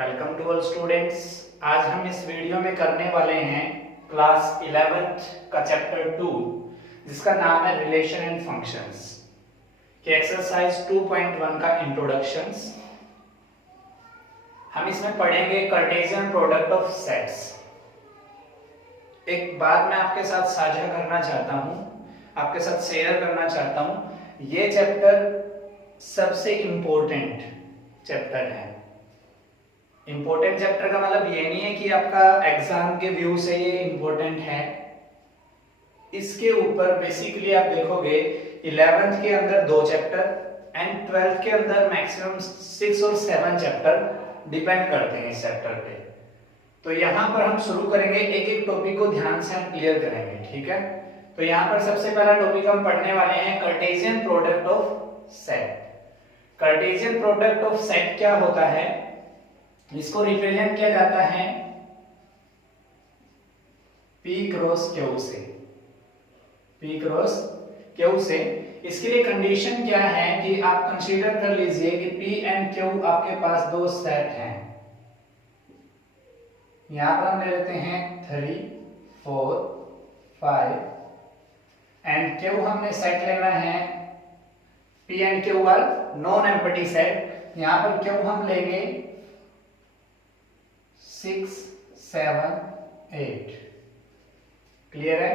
Welcome to all students. आज हम इस वीडियो में करने वाले हैं क्लास 11th का चैप्टर 2 जिसका नाम है रिलेशन एंड फंक्शंस के एक्सरसाइज 2.1 का इंट्रोडक्शंस। हम इसमें पढ़ेंगे कार्टेशियन प्रोडक्ट ऑफ सेट्स। एक बात मैं आपके साथ साझा करना चाहता हूं, आपके साथ शेयर करना चाहता हूं। ये चैप्टर सबसे इंपॉर्टेंट चैप्टर है। इंपॉर्टेंट चैप्टर का मतलब ये नहीं है कि आपका एग्जाम के व्यू से ये इंपॉर्टेंट है। इसके ऊपर बेसिकली आप देखोगे 11th के अंदर 2 चैप्टर एंड 12th के अंदर मैक्सिमम 6 और 7 चैप्टर डिपेंड करते हैं इस चैप्टर पे। तो यहाँ पर हम शुरू करेंगे, एक एक टॉपिक को ध्यान से हम क्लियर करेंगे, ठीक है। तो यहाँ पर सबसे पहला टॉपिक हम पढ़ने वाले हैं Cartesian product of set. Cartesian product of set क्या होता है, इसको रिप्रेजेंट किया जाता है P क्रॉस Q से। P क्रॉस Q से इसके लिए कंडीशन क्या है कि आप कंसीडर कर लीजिए कि P एंड Q आपके पास 2 सेट हैं। यहां पर हम ले लेते हैं 3, 4, 5 एंड Q हमने सेट लेना है। P and Q are non empty set. यहां पर Q हम लेंगे 6, 7, 8। क्लियर है।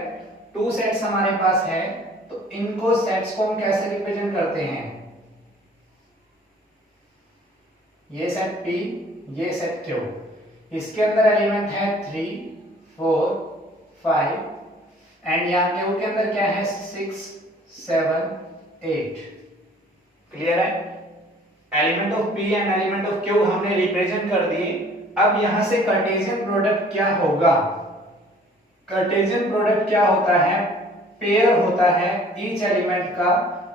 2 सेट्स हमारे पास है, तो इनको सेट्स को हम कैसे रिप्रेजेंट करते हैं। ये सेट P, ये सेट Q। इसके अंदर एलिमेंट है 3, 4, 5 एंड यहाँ Q के अंदर क्या है 6, 7, 8। क्लियर है। Element of P and element of Q हमने रिप्रेजेंट कर दिए। अब यहां से कार्टेशियन प्रोडक्ट क्या होगा। कार्टेशियन प्रोडक्ट क्या होता है, पेयर होता है ईच एलिमेंट का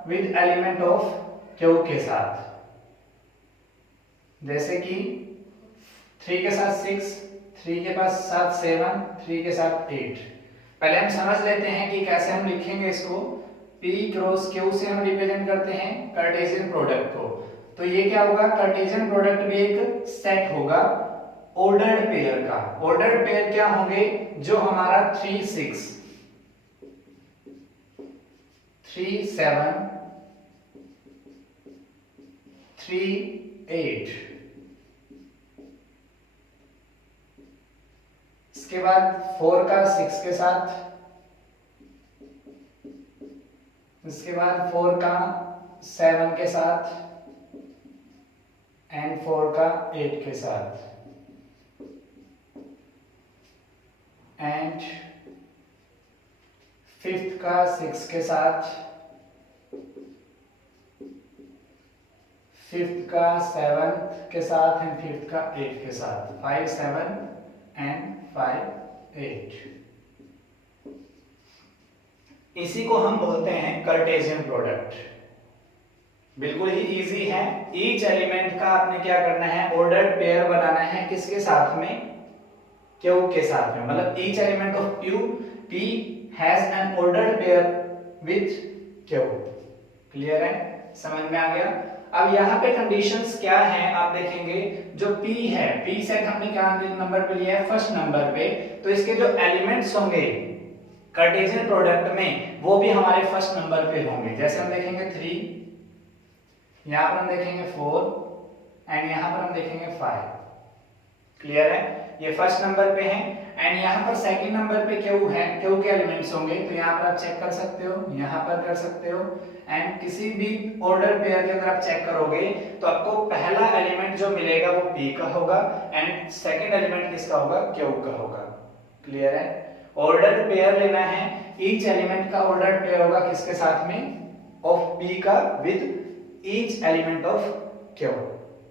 विद एलिमेंट ऑफ Q के साथ। जैसे कि 3 के साथ 6, 3 के पास साथ 7, 3 के साथ 8। पहले हम समझ लेते हैं कि कैसे हम लिखेंगे इसको। P क्रॉस Q से हम रिप्रेजेंट करते हैं कार्टेशियन प्रोडक्ट को। तो ये क्या होगा, कार्टेशियन प्रोडक्ट भी एक सेट होगा ऑर्डर्ड पेयर का। ऑर्डर्ड पेयर क्या होंगे, जो हमारा 3, 6, 3, 7, 3, 8। इसके बाद 4 का 6 के साथ, इसके बाद 4 का 7 के साथ एंड 4 का 8 के साथ एंड 5th का 6 के साथ, 5th का 7th के साथ एंड 5th का 8 के साथ। 5, 7 एंड 5, 8। इसी को हम बोलते हैं कार्टेशियन प्रोडक्ट। बिल्कुल ही इजी है। ईच एलिमेंट का आपने क्या करना है, ऑर्डर्ड पेयर बनाना है। किसके साथ में, Q के साथ में। मतलब each element of P has an ordered pair with Q। Clear है, समझ में आ गया। अब यहाँ पे कंडीशंस क्या हैं आप देखेंगे। जो P है, P सेट हमने क्या नंबर पे लिया है, फर्स्ट नंबर पे। तो इसके जो एलिमेंट्स होंगे कार्टेशियन प्रोडक्ट में वो भी हमारे फर्स्ट नंबर पे होंगे। जैसे हम देखेंगे 3, यहाँ पर हम देखेंगे 4 एंड यहाँ पर हम देखेंगे 5। क्लियर है, ये फर्स्ट नंबर पे है। एंड यहाँ पर सेकंड नंबर पे Q है, Q के एलिमेंट्स होंगे। तो यहाँ पर आप चेक कर सकते हो, यहाँ पर कर सकते हो एंड किसी भी ऑर्डर पेयर के अंदर आप चेक करोगे तो आपको पहला एलिमेंट जो मिलेगा वो P का होगा एंड सेकंड एलिमेंट किसका होगा, Q का होगा। क्लियर है। ऑर्डर पेयर लेना है, ईच एलिमेंट का ऑर्डर पेयर होगा किसके साथ में, ऑफ P का with each element of Q।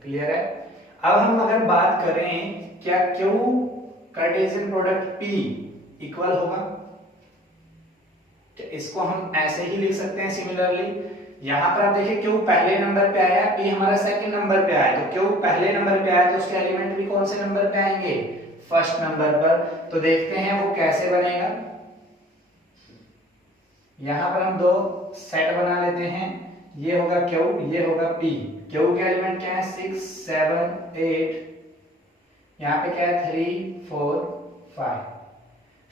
Clear है। अब हम अगर बात करें क्या Q Cartesian product P equal होगा, इसको हम ऐसे ही लिख सकते हैं सिमिलरली। यहां पर आप देखिए Q पहले नंबर पे आया, P हमारा सेकंड नंबर पे आया। तो Q पहले नंबर पे आया तो उसके एलिमेंट भी कौन से नंबर पे आएंगे, फर्स्ट नंबर पर। तो देखते हैं वो कैसे बनेगा। यहां पर हम 2 सेट बना लेते हैं। ये होगा Q, ये होगा P। Q के एलिमेंट क्या है 6, 7, 8 यहाँ पे क्या है 3 4 5।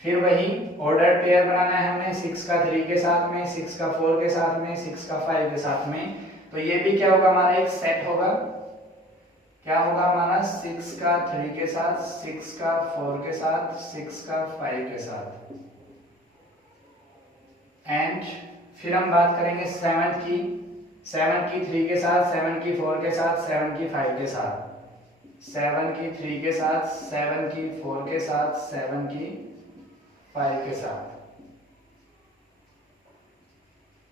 फिर वही ऑर्डर पेयर बनाना है हमें 6 का 3 के साथ में, 6 का 4 के साथ में, 6 का 5 के साथ में। तो ये भी क्या होगा हमारा एक सेट होगा। क्या होगा हमारा 6 का 3 के साथ, 6 का 4 के साथ, 6 का 5 के साथ। एंड फिर हम बात करेंगे 7 की 3 के साथ, 7 की 4 के साथ, 7 की 5 के साथ, 7 की 3 के साथ, 7 की 4 के साथ, 7 की 5 के साथ।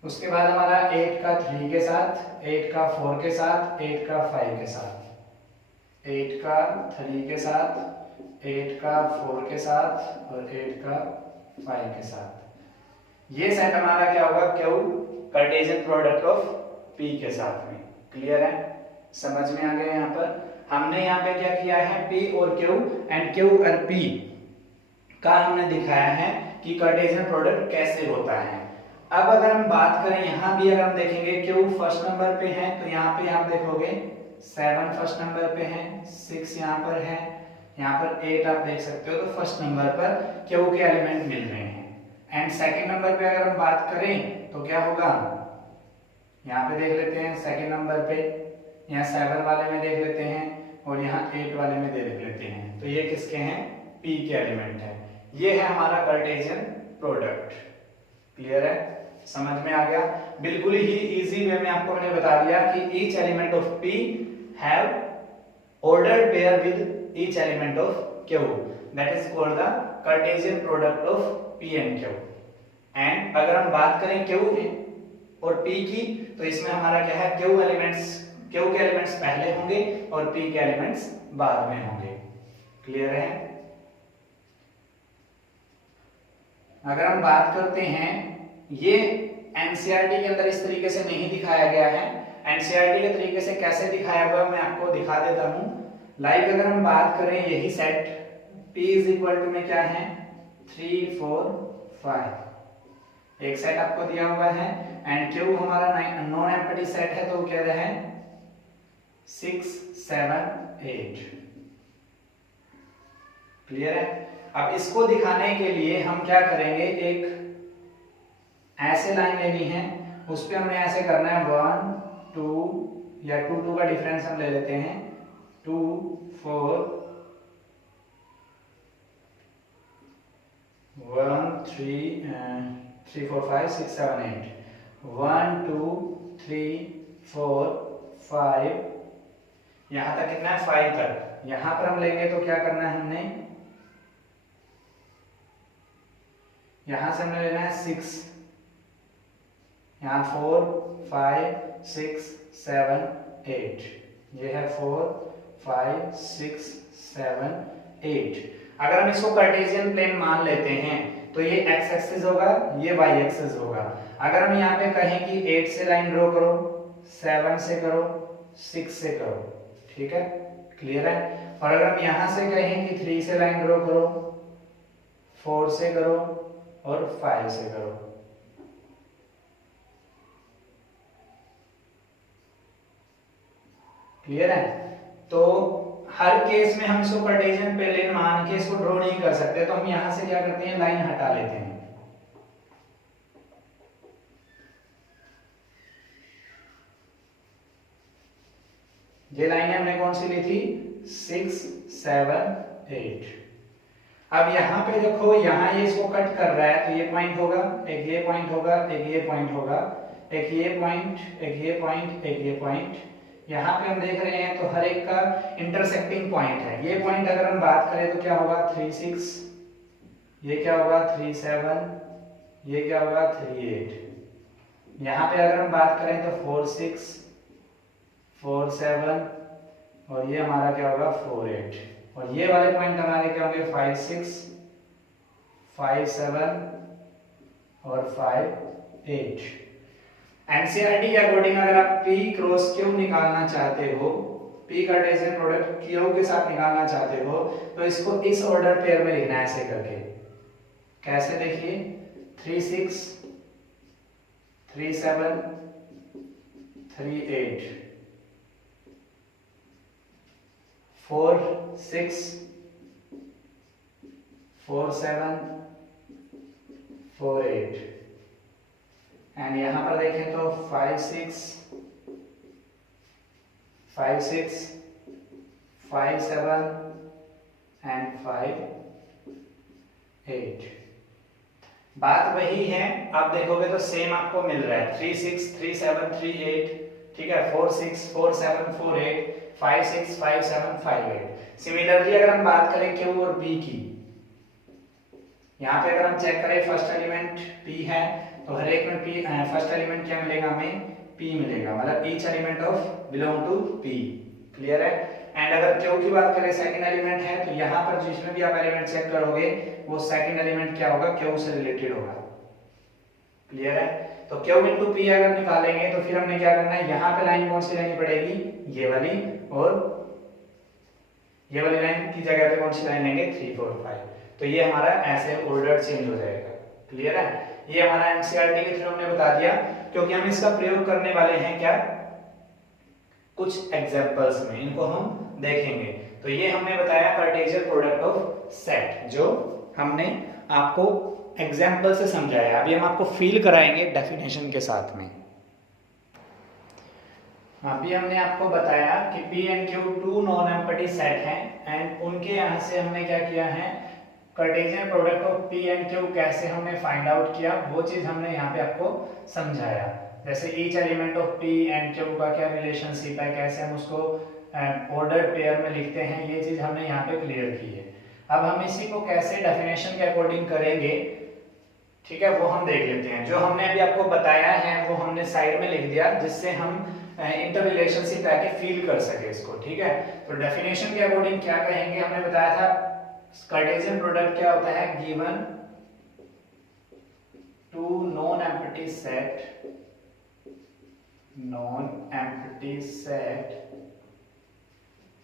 उसके बाद हमारा 8 का 3 के साथ, 8 का 4 के साथ, 8 का 5 के साथ, 8 का 3 के साथ, 8 का 4 के साथ और 8 का 5 के साथ। ये सेट हमारा क्या होगा Q Cartesian product of P के साथ में। क्लियर है, समझ में आ गया। यहाँ पर हमने यहाँ पे क्या किया है पी और क्यू एंड क्यू और पी का हमने दिखाया है कि कार्टेशियन प्रोडक्ट कैसे होता है। अब अगर हम बात करें यहाँ भी अगर हम देखेंगे क्यू फर्स्ट नंबर पे है तो यहाँ पे आप देखोगे 7 फर्स्ट नंबर पे है, 6 यहाँ पर है, यहाँ पर 8 आप देख सकते हो। तो फर्स्ट नंबर पर क्यू के एलिमेंट मिल रहे हैं। एंड सेकंड नंबर पे अगर हम बात करें तो क्या होगा, यहाँ पे देख लेते हैं सेकंड नंबर पे, यहाँ 7 वाले में देख लेते हैं और यहाँ 8 वाले में देख लेते हैं। तो ये किसके हैं, पी के एलिमेंट है। ये है हमारा कार्टेशियन प्रोडक्ट। क्लियर है, समझ में आ गया। बिल्कुल ही इजी वे में आपको मैंने बता दिया कि each element of P have ordered pair with each element of Q, that is called the Cartesian product of P and Q। And अगर हम बात करें Q और P की तो इसमें हमारा क्या है Q के एलिमेंट्स पहले होंगे और P के एलिमेंट्स बाद में होंगे। क्लियर है। अगर हम बात करते हैं, ये एनसीईआरटी के अंदर इस तरीके से नहीं दिखाया गया है। एनसीईआरटी के तरीके से कैसे दिखाया हुआ मैं आपको दिखा देता हूं। लाइक अगर हम बात करें यही set P is equal to में क्या है 3 4 5 एक सेट आपको दिया हुआ है एंड Q हमारा नॉन एम्प्टी सेट है तो क्या है 6 7 8। क्लियर है। अब इसको दिखाने के लिए हम क्या करेंगे, एक ऐसे लाइन लेनी है, उस पे हमने ऐसे करना है 1 2 या 2 2 का डिफरेंस हम ले लेते हैं 2 4 1 3 3 4 5 6 7 8 1 2 3 4 5 यहां तक कितना है 5 तक। यहां पर हम लेंगे तो क्या करना है, हमने यहां से हमने लेना है 6, यहाँ 4 5 6 7 8 ये है 4 5 6 7 8। अगर हम इसको कार्टेशियन प्लेन मान लेते हैं तो ये x एक्सिस होगा, ये y एक्सिस होगा। अगर हम यहाँ पे कहें कि 8 से लाइन ड्रॉ करो, 7 से करो, 6 से करो, ठीक है, क्लियर है। और अगर हम यहाँ से कहें कि 3 से लाइन ड्रॉ करो, 4 से करो और 5 से करो, क्लियर है। तो हर केस में हम इसको कार्टेशियन प्लेन मान के इसको ड्रॉ नहीं कर सकते, तो हम यहां से क्या करते हैं लाइन हटा लेते हैं। ये लाइन हमने कौन सी ली थी 6 7 8। अब यहाँ पे देखो, यहाँ ये इसको कट कर रहा है तो ये पॉइंट होगा, एक ये पॉइंट होगा, एक ये पॉइंट होगा, एक ये पॉइंट, एक ये पॉइंट, एक ये पॉइंट। यहाँ पे हम देख रहे हैं तो हर एक का इंटरसेक्टिंग पॉइंट है। ये पॉइंट अगर हम बात करें तो क्या होगा 3 6, ये क्या होगा 3 7, ये क्या होगा 3 8। यहाँ पे अगर हम बात करें तो 4 6 4 7 और ये हमारा क्या होगा 4 8। और ये वाले पॉइंट हमारे क्या होंगे 5 6 5 7 और 5 8। एनसीईआरटी के अकॉर्डिंग अगर आप P क्रॉस Q निकालना चाहते हो, P कार्टेशियन प्रोडक्ट Q के साथ निकालना चाहते हो तो इसको इस ऑर्डर पेयर में लिखना है ऐसे करके। कैसे, देखिए 3 6 3 7 3 8 4 6 4 7 4 8 एंड यहाँ पर देखें तो 5 6 5 6 5 7 एंड 5 8। बात वही है, आप देखोगे तो सेम आपको मिल रहा है 3 6 3 7 3 8, ठीक है, 4 6 4 7 4 8 5 6 5 7 5 8। सिमिलरली अगर हम बात करें क्यू और पी की, यहाँ पे अगर हम चेक करें फर्स्ट एलिमेंट पी है तो हर एक में पी फर्स्ट एलिमेंट क्या मिलेगा हमें, पी मिलेगा, मतलब each element of belong to P. Clear है। एंड अगर क्यू की बात करें सेकंड एलिमेंट है तो यहाँ पर जिसमें भी आप एलिमेंट चेक करोगे वो सेकंड एलिमेंट क्या होगा, क्यू से रिलेटेड होगा। क्लियर है। तो क्यू इंटू पी अगर निकालेंगे तो फिर हमने क्या करना है, यहाँ पे लाइन कौन सी लेनी पड़ेगी, ये वाली, और ये वाली लाइन की जगह पे कौन सी लाइन लेंगे, 3 4 5। तो ये हमारा ऐसे ऑर्डर चेंज हो जाएगा। क्लियर है। ये हमारा एनसीईआरटी के थ्रू हमने बता दिया, क्योंकि हम इसका प्रयोग करने वाले हैं क्या, कुछ एग्जांपल्स में, इनको हम देखेंगे। तो ये हमने बताया कार्टेशियन प्रोडक्ट ऑफ सेट, जो हमने आपको एग्जांपल से समझाया। अभी हम आपको फील कराएंगे डेफिनेशन के साथ में। अभी हमने आपको बताया कि P and Q two non empty set हैं एंड उनके यहाँ से हमने क्या किया है, Cartesian product of P and Q कैसे हमने फाइंड आउट किया, वो चीज हमने यहाँ पे आपको समझाया। जैसे each element of P and Q का क्या रिलेशनशिप है, कैसे हम उसको ऑर्डर पेयर में लिखते हैं, ये चीज हमने यहाँ पे क्लियर की है। अब हम इसी को कैसे डेफिनेशन के अकॉर्डिंग करेंगे, ठीक है, वो हम देख लेते हैं। जो हमने अभी आपको बताया है वो हमने साइड में लिख दिया, जिससे हम इंटर रिलेशनशिप आके फील कर सके इसको। ठीक है। तो डेफिनेशन के अकॉर्डिंग क्या कहेंगे, हमने बताया था कार्टेशियन प्रोडक्ट क्या होता है, given two non empty set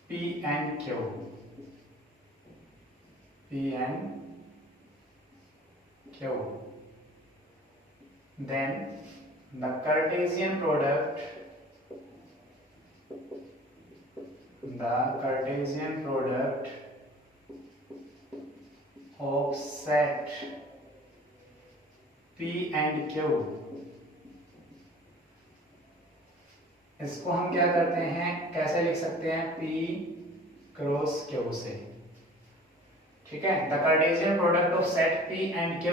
P and Q, then the Cartesian product of set P and Q, इसको हम क्या करते हैं, कैसे लिख सकते हैं, P क्रॉस Q से। ठीक है। The Cartesian product of set P and Q,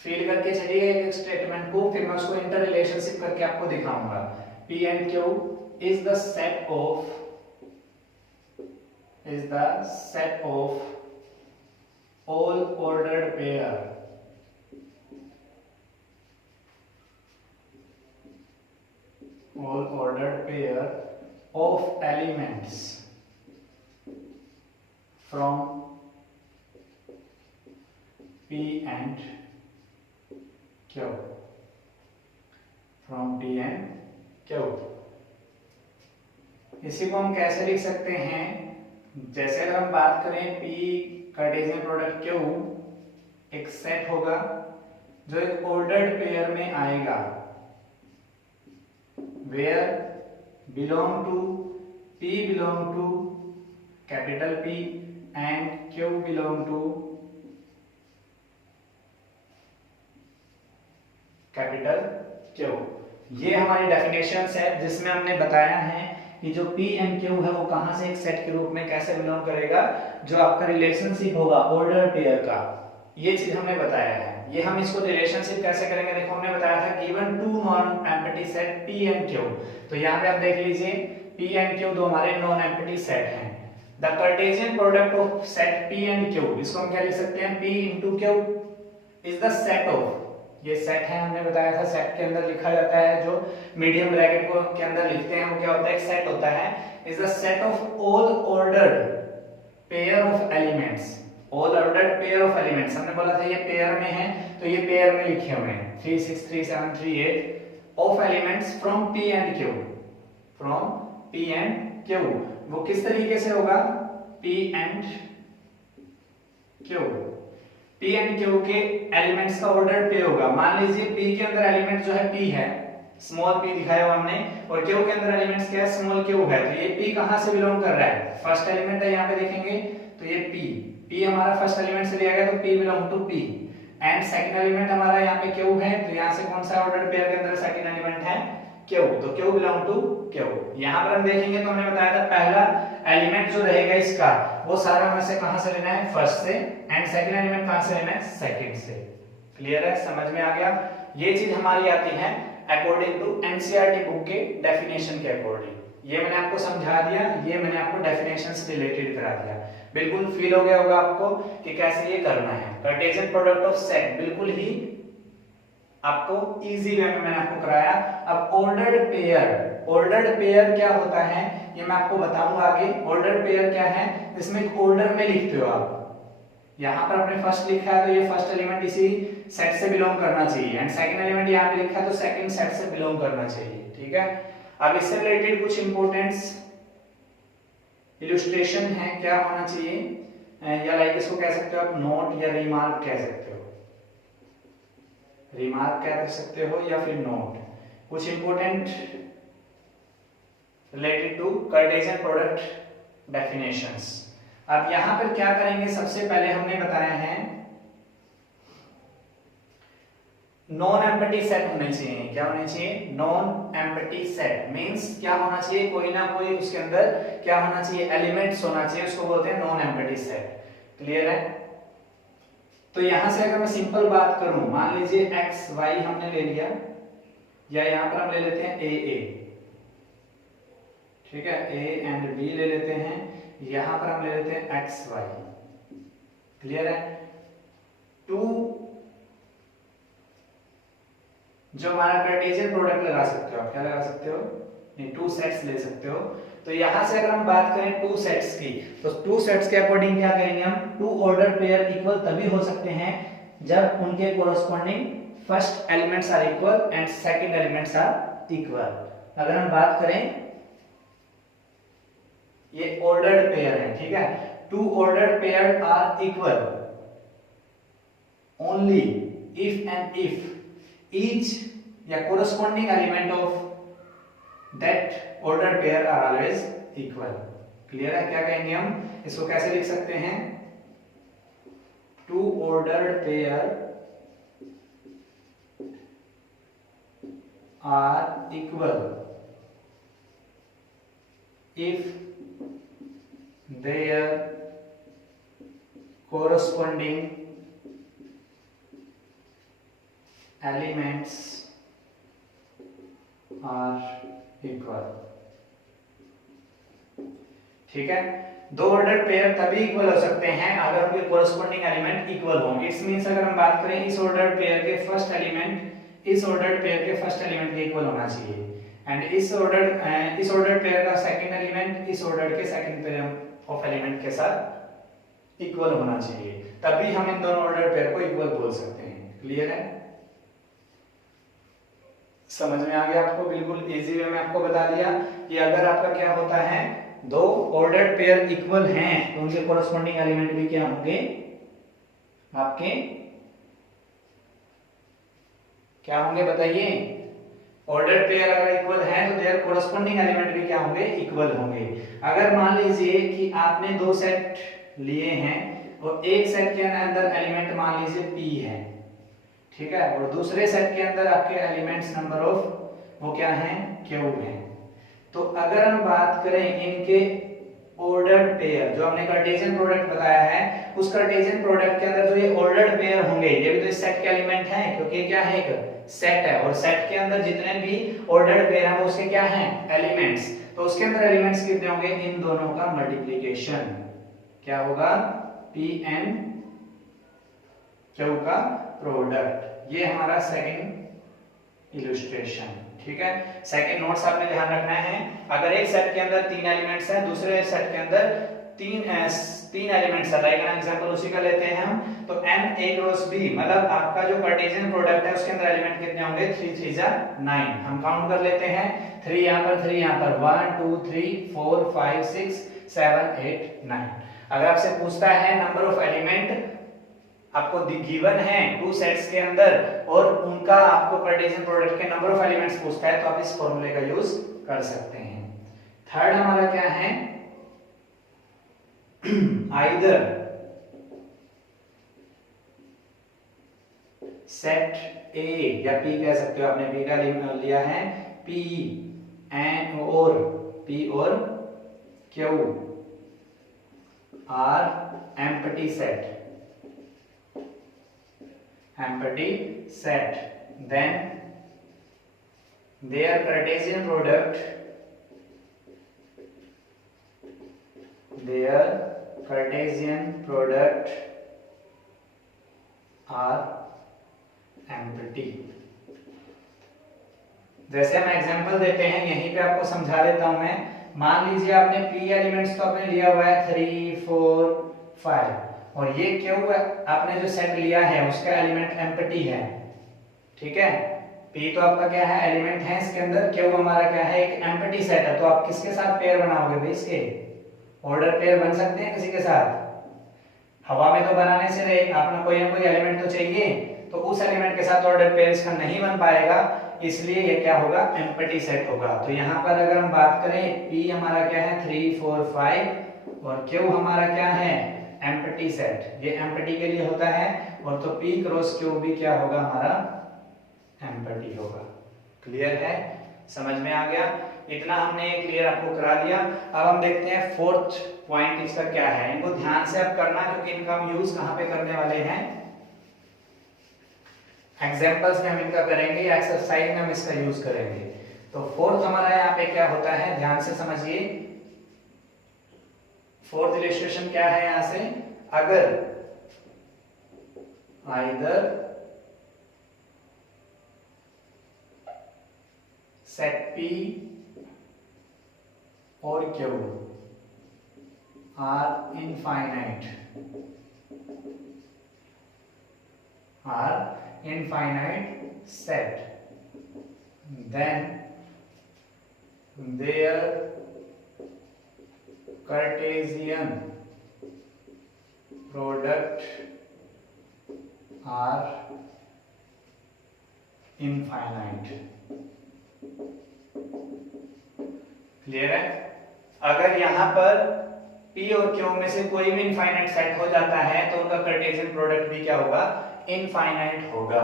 feel करके चलिए एक स्टेटमेंट को, फिर मैं उसको इंटर रिलेशनशिप करके आपको दिखाऊंगा। P and Q is the set of all ordered pair of elements from P and Q, इसी को हम कैसे लिख सकते हैं, जैसे अगर हम बात करें P कार्टेशियन प्रोडक्ट Q एक सेट होगा जो एक ऑर्डर्ड पेयर में आएगा, where P belong to capital P and Q belong to capital Q। ये हमारी डेफिनेशंस है जिसमें हमने बताया है कि जो P एंड Q है वो कहां से एक सेट के रूप में कैसे बिलोंग करेगा, जो आपका रिलेशनशिप होगा ऑर्डर पेयर का, ये चीज हमने बताया है। ये हम इसको रिलेशनशिप कैसे करेंगे, देखो हमने बताया था given two non empty set P and Q, तो यहाँ पे आप देख लीजिए P एंड Q दो हमारे नॉन एम्प्टी सेट हैं। The Cartesian product of set P and Q, इसको हम क्या लिख सकते हैं, P into Q is the set of, ये सेट है, हमने बताया था सेट के अंदर लिखा जाता है, जो मीडियम ब्रैकेट को के अंदर लिखते हैं वो क्या होता है, एक सेट होता है, is the set of all ordered pair of elements, all ordered pair of elements, हमने बोला था ये पेयर में है तो ये पेयर में लिखे हुए हैं 3 6 3 7 3 8 of elements from P and Q, वो किस तरीके से होगा, P एंड Q के एलिमेंट्स का ऑर्डर पे होगा। मान लीजिए P के अंदर एलिमेंट जो है P है, स्मॉल p दिखाया हुआ हमने, और Q के अंदर एलिमेंट्स क्या है, स्मॉल q है, तो ये P कहां से बिलोंग कर रहा है, फर्स्ट एलिमेंट है यहाँ पे देखेंगे तो ये P, P हमारा फर्स्ट एलिमेंट से लिया गया तो P belong to P and second element हमारा यहाँ पे Q है, तो यहाँ से कौन सा ऑर्डर्ड पेयर के अंदर सेकंड एलिमेंट है Q, तो Q बिलोंग टू Q। यहाँ पर हम देखेंगे तो हमने बताया था पहला एलिमेंट जो रहेगा इसका वो सारा हमें से कहां से लेना है, फर्स्ट से, एंड सेकंड एलिमेंट कहां से लेना है, सेकंड से। क्लियर है, समझ में आ गया। ये चीज हमारी आती है अकॉर्डिंग टू एनसीईआरटी बुक के डेफिनेशन के अकॉर्डिंग। ये मैंने आपको समझा दिया, ये मैंने आपको डेफिनेशन से रिलेटेड करा दिया। बिल्कुल फील हो गया होगा आपको कि कैसे ये करना है। कार्टेशियन प्रोडक्ट ऑफ सेट बिल्कुल ही आपको इजी वे में मैंने आपको कराया। अब ऑर्डर्ड पेयर क्या होता है ये मैं आपको बताऊंगा आगे। ऑर्डर्ड पेयर क्या है, इसमें एक ऑर्डर में लिखते हो आप। यहाँ पर आपने फर्स्ट लिखा है तो ये फर्स्ट एलिमेंट इसी सेट से बिलोंग करना चाहिए, एंड सेकंड एलिमेंट यहाँ पे लिखा है तो सेकंड सेट से बिलोंग करना चाहिए। ठीक है, अब इससे रिलेटेड कुछ इंपॉर्टेंट्स इलस्ट्रेशन है, क्या होना चाहिए, या लाइक इसको कह सकते हो आप नोट या रिमार्क कह सकते हो, रिमार्क कह सकते हो या फिर नोट। कुछ important related to Cartesian product definitions. अब यहां पर क्या करेंगे, सबसे पहले हमने बताया है नॉन एम्प्टी सेट होने चाहिए। क्या होने चाहिए, नॉन एम्प्टी सेट मींस क्या होना चाहिए, कोई ना कोई उसके अंदर क्या होना चाहिए, एलिमेंट्स होना चाहिए, उसको बोलते हैं नॉन एम्प्टी सेट। क्लियर है, तो यहां से अगर मैं सिंपल बात करूं, मान लीजिए एक्स वाई हमने ले लिया, या यहां पर हम ले लेते हैं ए ए, ठीक है, ए एंड बी ले लेते हैं, यहां पर हम ले लेते हैं एक्स वाई। क्लियर है, टू जो हमारा कार्टेशियन प्रोडक्ट लगा सकते हो आप, क्या लगा सकते हो, नहीं टू सेट्स ले सकते हो। तो यहां से अगर हम बात करें टू सेट्स की, तो टू सेट्स के अकॉर्डिंग क्या करेंगे हम, टू ऑर्डर पेयर इक्वल तभी हो सकते हैं जब उनके corresponding first elements are equal and second elements are equal. अगर हम बात करें ये ऑर्डर्ड पेयर है, ठीक है, two ordered pair are equal only if and if each या corresponding element of that ordered pair are always equal। Clear है, क्या कहेंगे हम इसको, कैसे लिख सकते हैं, two ordered pair are equal if their corresponding elements are equal। ठीक है, दो ऑर्डर पेयर तभी इक्वल हो सकते हैं अगर उनके कोरस्पॉन्डिंग एलिमेंट इक्वल हों। इट्स मींस अगर हम बात करें इस ऑर्डर पेयर के फर्स्ट एलिमेंट इस ऑर्डर पेयर के फर्स्ट एलिमेंट के इक्वल होना चाहिए, एंड इस ऑर्डर पेयर का सेकंड एलिमेंट इस ऑर्डर के सेकंड पेयर ऑफ एलिमेंट के साथ इक्वल होना चाहिए, तभी हम इन दोनों ऑर्डर पेयर को इक्वल बोल सकते हैं। क्लियर है, समझ में आ गया आपको, बिल्कुल इजी वे में आपको बता दिया कि अगर आपका क्या होता है, दो ऑर्डर्ड पेयर इक्वल हैं तो उनके कोरस्पॉन्डिंग एलिमेंट भी क्या होंगे, आपके क्या होंगे बताइए, ऑर्डर्ड पेयर अगर इक्वल हैं तो देयर कोरस्पॉन्डिंग एलिमेंट भी क्या होंगे, इक्वल होंगे। अगर मान लीजिए कि आपने दो सेट लिए हैं और एक सेट के अंदर एलिमेंट मान लीजिए p है, ठीक है, और दूसरे सेट के अंदर आपके एलिमेंट्स नंबर ऑफ वो क्या हैं, q हैं, तो अगर हम बात करें इनके ऑर्डर्ड पेयर, जो हमने कार्टेशियन प्रोडक्ट बताया है, उस कार्टेशियन प्रोडक्ट के अंदर जो ये ऑर्डर्ड पेयर होंगे, ये भी तो इस सेट के एलिमेंट हैं, क्योंकि क्या है, एक सेट है, और सेट के अंदर जितने भी ऑर्डर्ड पेयर हैं वो उसके क्या हैं, एलिमेंट्स, तो उसके अंदर एलिमेंट्स कितने होंगे, इन दोनों का मल्टीप्लिकेशन क्या होगा, p n q का प्रोडक्ट। ये हमारा सेकंड इलस्ट्रेशन। ठीक है, सेकंड नोट्स आपने ध्यान रखना है, अगर एक सेट के अंदर तीन एलिमेंट्स हैं, दूसरे सेट के अंदर तीन एलिमेंट्स है, लाइक एन एग्जांपल उसी का लेते हैं हम, तो n a क्रॉस b, मतलब आपका जो कार्टेशियन प्रोडक्ट है उसके अंदर एलिमेंट कितने होंगे, 3 3 जा 9, हम काउंट कर लेते हैं, 3 यहां पर 3 यहां पर, 1 2 3 4 5 6 7 8 9। अगर आपसे पूछता है नंबर ऑफ एलिमेंट आपको गिवन है टू सेट्स के अंदर और उनका आपको कार्टेशियन प्रोडक्ट के नंबर ऑफ एलिमेंट्स पूछता है, तो आप इस फॉर्मूले का यूज कर सकते हैं। थर्ड हमारा क्या है, आइदर सेट ए या पी कह सकते हो, आपने पी का लिया है, पी एन और पी और Q R empty set, then their Cartesian product are empty। जैसे हम एग्जांपल देते हैं, यहीं पे आपको समझा देता हूं मैं। मान लीजिए आपने पी एलिमेंट्स तो आपने लिया हुआ है 3 4 5, और ये क्यू आपने जो सेट लिया है उसका एलिमेंट एम्प्टी है, ठीक है। पी तो आपका क्या है, एलिमेंट है इसके अंदर, क्यू हमारा क्या है, एक एम्प्टी सेट है। तो आप किसके साथ पेयर बनाओगे भाई, इसके ऑर्डर पेयर बन सकते हैं किसी के साथ? हवा में तो बनाने से नहीं, आपने कोई ना कोई एलिमेंट तो चाहिए, तो उस एलिमेंट के साथ ऑर्डर पेयर इसका नहीं बन पाएगा, इसलिए ये क्या होगा, एम्प्टी सेट होगा। तो यहाँ पर अगर हम बात करें, पी हमारा क्या है 3 4 5 और क्यू हमारा क्या है, एम्प्टी सेट, ये एम्प्टी के लिए होता है, और तो पी क्रॉस क्यू भी क्या होगा, हमारा एम्प्टी होगा। क्लियर है, समझ में आ गया? इतना हमने क्लियर आपको करा दिया। अब हम देखते हैं फोर्थ पॉइंट इसका क्या है। इनको ध्यान से आप करना, क्योंकि इनका हम यूज कहां पे करने वाले हैं, एग्जांपल्स में हम इनका करेंगे या एक्सरसाइज में हम इसका यूज करेंगे। तो फोर्थ हमारा यहाँ पे क्या होता है, ध्यान से समझिए। फोर्थ इलस्ट्रेशन क्या है यहां से, अगर आइदर सेट P और Q are infinite set, then their Cartesian product are infinite। Clear है? अगर यहां पर P और Q में से कोई भी इनफाइनाइट सेट हो जाता है तो उनका कार्टेशियन प्रोडक्ट भी क्या होगा, इनफाइनाइट होगा।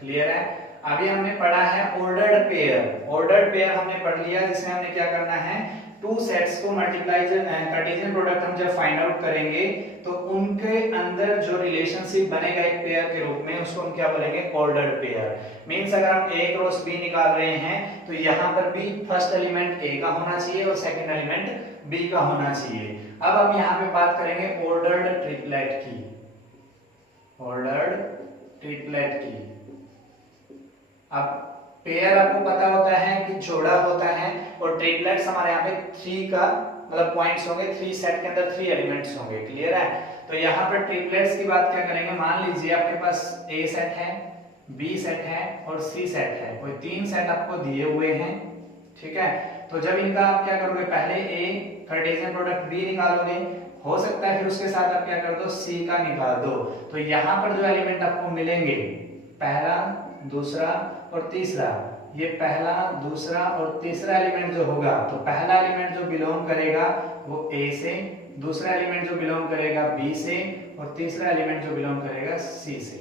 क्लियर है? अभी हमने पढ़ा है ऑर्डर्ड पेयर। ऑर्डर्ड पेयर हमने पढ़ लिया, जिसमें हमने क्या करना है, टू सेट्स को मल्टीप्लाई, कार्टेशियन प्रोडक्ट हम जब फाइंड आउट करेंगे तो उनके अंदर जो रिलेशनशिप बनेगा एक पेयर के रूप में, उसको हम क्या बोलेंगे, ऑर्डर्ड पेयर। मींस अगर हम A क्रॉस B निकाल रहे हैं तो यहां पर भी फर्स्ट एलिमेंट A का होना चाहिए और सेकंड एलिमेंट B का होना चाहिए। अब हम यहां पे बात करेंगे ऑर्डर्ड ट्रिपलेट की, ऑर्डर्ड ट्रिपलेट की। अब पेयर आपको पता होता है कि जोड़ा होता है, और ट्रिपलेट्स हमारे यहाँ पे 3 का मतलब पॉइंट्स होंगे, 3 सेट के अंदर 3 एलिमेंट्स होंगे। क्लियर है? तो यहाँ पर ट्रिपलेट्स की बात क्या करेंगे, मान लीजिए आपके पास A सेट है, B सेट है और C सेट है, कोई 3 सेट आपको दिए हुए हैं, ठीक है। तो जब इनका आप क्या करोगे, पहले A कार्टेशियन प्रोडक्ट B निकालोगे, हो सकता है फिर उसके साथ आप क्या कर दो, C का निकाल दो। तो यहाँ पर जो एलिमेंट आपको मिलेंगे, पहला दूसरा और तीसरा, ये पहला दूसरा और तीसरा एलिमेंट जो होगा, तो पहला एलिमेंट जो बिलोंग करेगा वो A से, दूसरा एलिमेंट जो बिलोंग करेगा B से, और तीसरा एलिमेंट जो बिलोंग करेगा C से।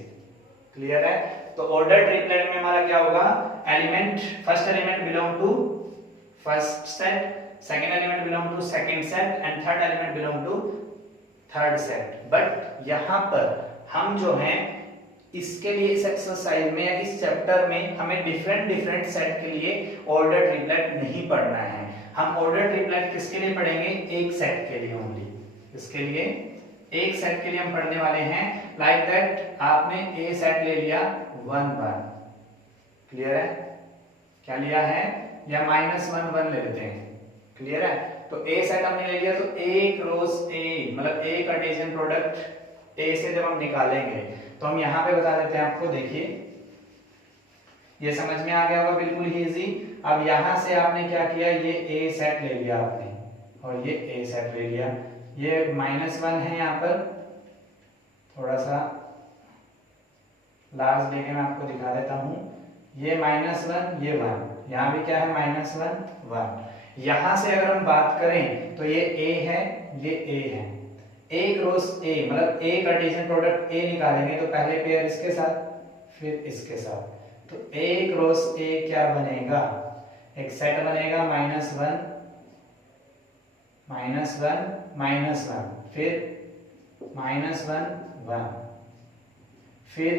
क्लियर है? तो ऑर्डर ट्रिपलेट में हमारा क्या होगा, element, first element belong to first set, second element belong to second set and third element belong to third set. But यहां पर हम जो हैं, इसके लिए इस एक्सरसाइज में या इस चैप्टर में हमें डिफरेंट सेट के लिए ऑर्डर ट्रिपलेट नहीं पढ़ना है। हम ऑर्डर ट्रिपलेट किसके लिए पढ़ेंगे, एक सेट के लिए ओनली। इसके लिए एक सेट के लिए हम पढ़ने वाले हैं। लाइक दैट आपने A सेट ले लिया 1 1। क्लियर है? क्या लिया है, या -1 1 ले लेते हैं। क्लियर है? तो A सेट हमने ले लिया, तो A क्रॉस A मतलब A कार्टेशियन प्रोडक्ट A से जब हम निकालेंगे तो हम यहाँ पे बता देते हैं आपको, देखिए ये समझ में आ गया होगा, बिल्कुल ही इजी। अब यहाँ से आपने क्या किया, ये A सेट ले लिया आपने और ये A सेट ले लिया, ये -1 है, यहाँ पर थोड़ा सा लार्ज लेके मैं आपको दिखा देता हूँ, ये -1 ये 1, यहाँ भी क्या है -1 1। यहाँ से अगर हम बात करें तो ये A है, ये A है, A क्रॉस A मतलब A कार्टेशियन प्रोडक्ट A निकालेंगे तो पहले पेयर इसके साथ, फिर इसके साथ, तो ए क्रॉस ए क्या बनेगा, एक सेट बनेगा -1 -1 फिर -1 1, फिर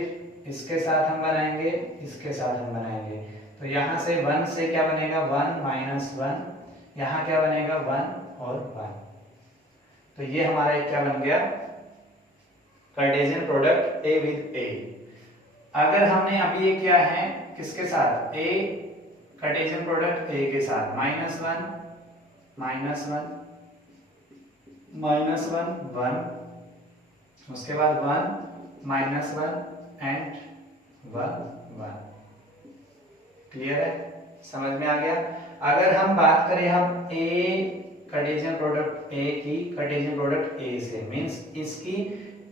इसके साथ हम बनाएंगे, इसके साथ हम बनाएंगे, तो यहां से 1 से क्या बनेगा 1 -1, यहां क्या बनेगा 1 और 1, तो ये हमारा एक क्या बन गया कार्टेशियन प्रोडक्ट ए विद ए। अगर हमने अभी ये किया है किसके साथ, ए कार्टेशियन प्रोडक्ट ए के साथ, -1 -1 1, उसके बाद 1 -1 एंड 1 1। क्लियर है, समझ में आ गया। अगर हम बात करें हम ए कार्टेशियन प्रोडक्ट ए की कार्टेशियन प्रोडक्ट ए से, मींस इसकी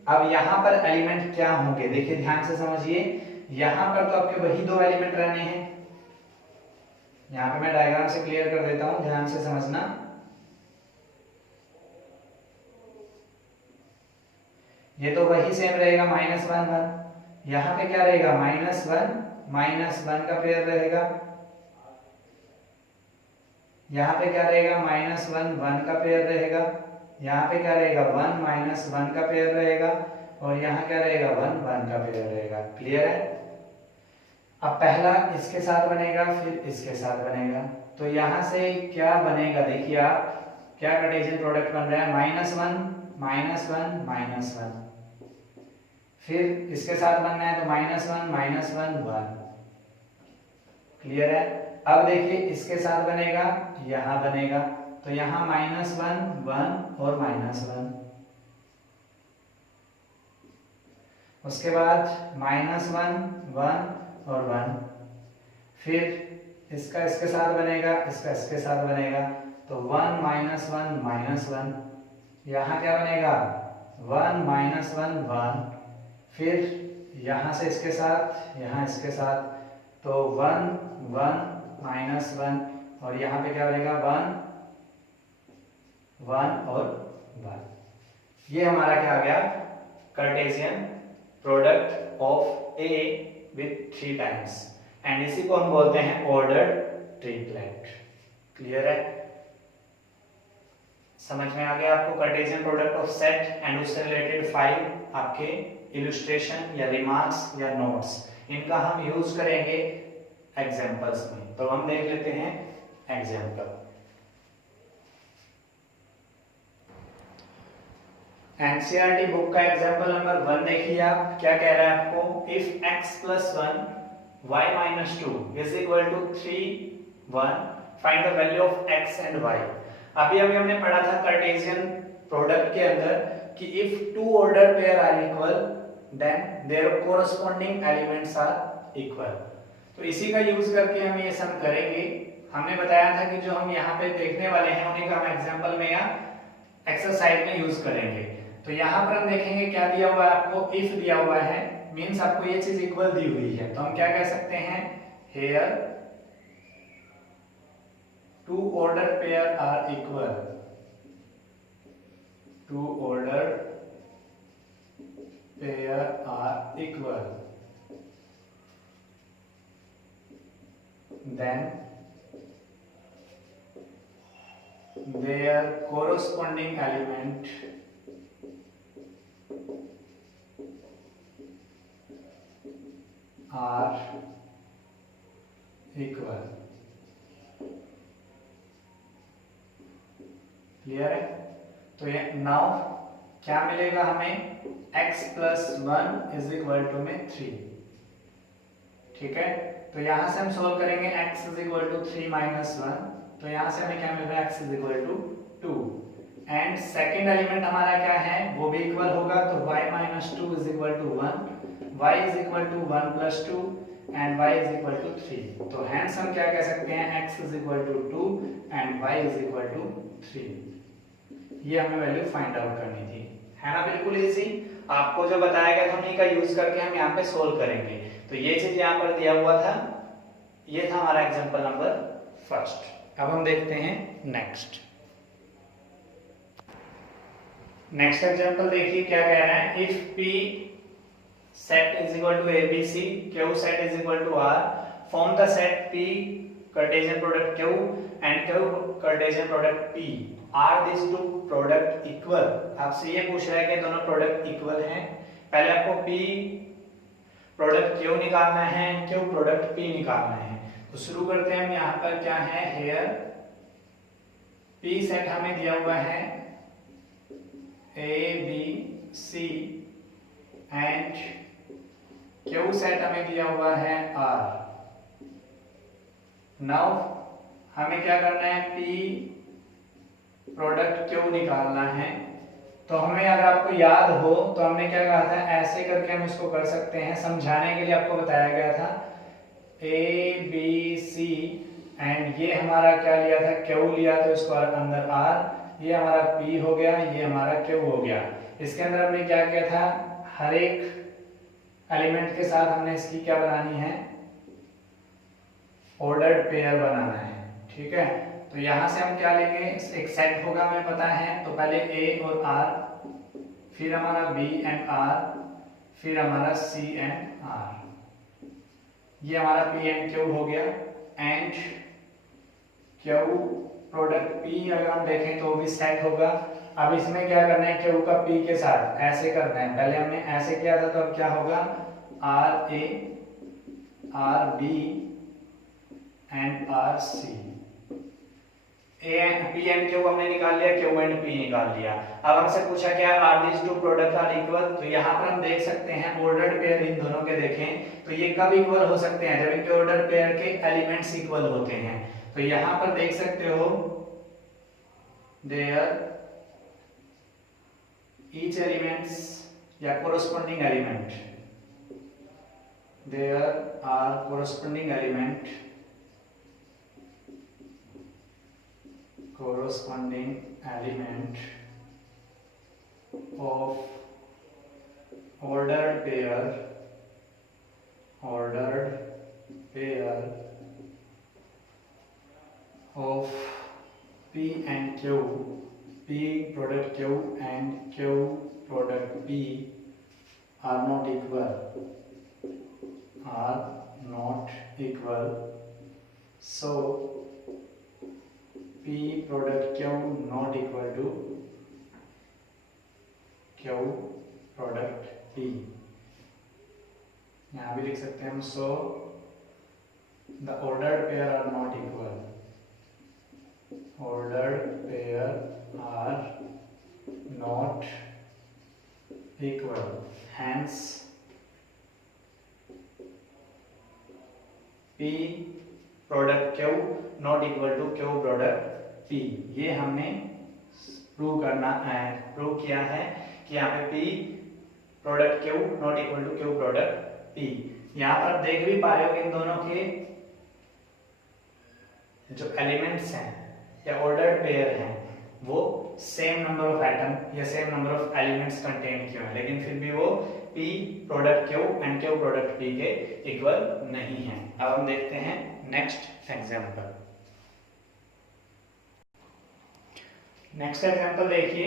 अब यहां पर एलिमेंट क्या होंगे, देखिए ध्यान से समझिए, यहां पर तो आपके वही दो एलिमेंट रहने हैं, यहां पे मैं डायग्राम से क्लियर कर देता हूं, ध्यान से समझना। ये तो वही सेम रहेगा -1 1, यहां पे क्या रहेगा -1 का पेयर रहेगा, यहां पे क्या रहेगा -1 1 का पेयर रहेगा, यहाँ पे क्या रहेगा 1 -1 का पेयर रहेगा, और यहाँ क्या रहेगा 1 1 का पेयर रहेगा। क्लियर है। अब पहला इसके साथ बनेगा, फिर इसके साथ बनेगा, तो यहाँ से क्या बनेगा, देखिए आप क्या कार्टेशियन प्रोडक्ट बन रहा है, -1 -1 फिर इसके साथ बनना है तो -1 1। क्लियर है। अब देखिए इसके साथ बनेगा, यहाँ बनेगा, तो यहाँ -1 1 और -1, उसके बाद -1 1 और 1, फिर इसका इसके साथ बनेगा, इसका इसके साथ बनेगा, तो 1 -1 -1, यहाँ क्या बनेगा 1 -1 1, फिर यहाँ से इसके साथ, यहाँ इसके साथ, तो 1 1 -1, और यहाँ पे क्या बनेगा 1 1 और 1। ये हमारा क्या आ गया Cartesian product of A with 3 times, and इसी को हम बोलते हैं ऑर्डर्ड ट्रिपलेट। क्लियर है, समझ में आ गया आपको Cartesian product of set and उससे रिलेटेड 5 आपके इलस्ट्रेशन या रिमार्क्स या नोट्स, इनका हम यूज करेंगे एग्जांपल्स में। तो हम देख लेते हैं एग्जांपल। एनसीईआरटी बुक का एग्जांपल नंबर 1 देखिए आप, क्या कह रहा है आपको, if x + 1 y - 2 = 3 1 find the value of x and y। अभी हमने पढ़ा था कार्टेशियन प्रोडक्ट के अंदर कि if 2 order pair are equal then their corresponding elements are equal. तो इसी का यूज करके हम ये सम करेंगे। हमने बताया था कि जो हम यहाँ पे देखने वाले हैं उन्हीं का हम एग्जांपल में या एक्सरसाइज में यूज करेंगे। तो यहाँ पर हम देखेंगे क्या दिया हुआ है आपको, इफ दिया हुआ है, मींस आपको ये चीज इक्वल दी हुई है, तो हम क्या कह सकते हैं, here 2 order pair are equal, 2 order pair are equal, then their corresponding element are equal। Clear है। तो ये नाउ क्या मिलेगा हमें, x + 1 = 3। ठीक है, तो यहां से हम सोल्व करेंगे x = 3 - 1, तो यहां से हमें क्या मिल रहा है x = 2, एंड सेकंड एलिमेंट हमारा क्या है वो भी इक्वल होगा, तो y - 2 = 1, y = 1 + 2 एंड y = 3। तो हेंस हम क्या कह सकते हैं, x = 2 एंड y = 3। ये हमें वैल्यू फाइंड आउट करनी थी, है ना। बिल्कुल इजी, आपको जो बताया गया था उन्हीं का यूज करके हम यहाँ पे सोल्व करेंगे। तो ये चीज यहाँ पर दिया हुआ था, ये था हमारा एग्जांपल नंबर 1। अब हम देखते हैं नेक्स्ट एग्जांपल। देखिए क्या कह रहा है, if p set is equal to ABC, Q set is equal to R. Form the set P Cartesian product Q and Q Cartesian product P. Are these two product equal? आपसे ये पूछ रहा है कि दोनों प्रोडक्ट इक्वल हैं। पहले आपको P प्रोडक्ट Q निकालना है, Q प्रोडक्ट P निकालना है। तो शुरू करते हैं हम। यहाँ पर क्या है, हेयर P सेट हमें दिया हुआ है A B C and Q set हमें दिया हुआ है R। नाउ हमें क्या करना है, P प्रोडक्ट Q निकालना है। तो हमें, अगर आपको याद हो तो हमने क्या कहा था, ऐसे करके हम इसको कर सकते हैं। समझाने के लिए आपको बताया गया था A B C एंड ये हमारा क्या लिया था, Q लिया, तो इसको अंदर R, ये हमारा P हो गया, ये हमारा Q हो गया। इसके अंदर हमने क्या किया था, हर एक एलिमेंट के साथ हमने इसकी क्या बनानी है, ऑर्डर्ड पेयर बनाना है। ठीक है, तो यहां से हम क्या लेंगे, एक सेट होगा हमें पता है। तो पहले A और R, फिर हमारा B एंड R, फिर हमारा C एंड R, ये हमारा P एंड Q हो गया। एंड Q प्रोडक्ट P अगर हम देखें तो वो भी सेट होगा। अब इसमें क्या करना है, Q का P के साथ ऐसे करना है। पहले हमने ऐसे किया था, तो अब क्या होगा, R A R B and R C। A and P and Q हमने निकाल लिया, Q एंड P निकाल लिया। अब हमसे पूछा क्या, are these two product are equal. तो यहाँ पर हम देख सकते हैं ऑर्डर्ड पेयर इन दोनों के देखें तो ये कब इक्वल हो सकते हैं, जब इनके ऑर्डर पेयर के एलिमेंट्स इक्वल होते हैं। तो यहाँ पर देख सकते हो, देयर ईच एलिमेंट्स या corresponding element, there are corresponding element, corresponding element of ordered pair of P and Q, P product Q and Q product P are not equal, so P product Q not equal to Q product P। यहाँ भी लिख सकते हैं हम, so the ordered pair are not equal, ordered pair are not equal, hence P product Q not equal to Q product P। ये हमने prove किया है कि यहाँ पे P product Q not equal to Q product P। यहाँ पर देख भी पा रहे हो कि इन दोनों के जो एलिमेंट्स हैं या ऑर्डर्ड पेयर हैं वो सेम नंबर ऑफ एटम या same number of elements contain किए हैं, लेकिन फिर भी वो P product Q and Q product P के इक्वल नहीं है। अब हम देखते हैं नेक्स्ट एग्जांपल। नेक्स्ट एग्जांपल देखिए,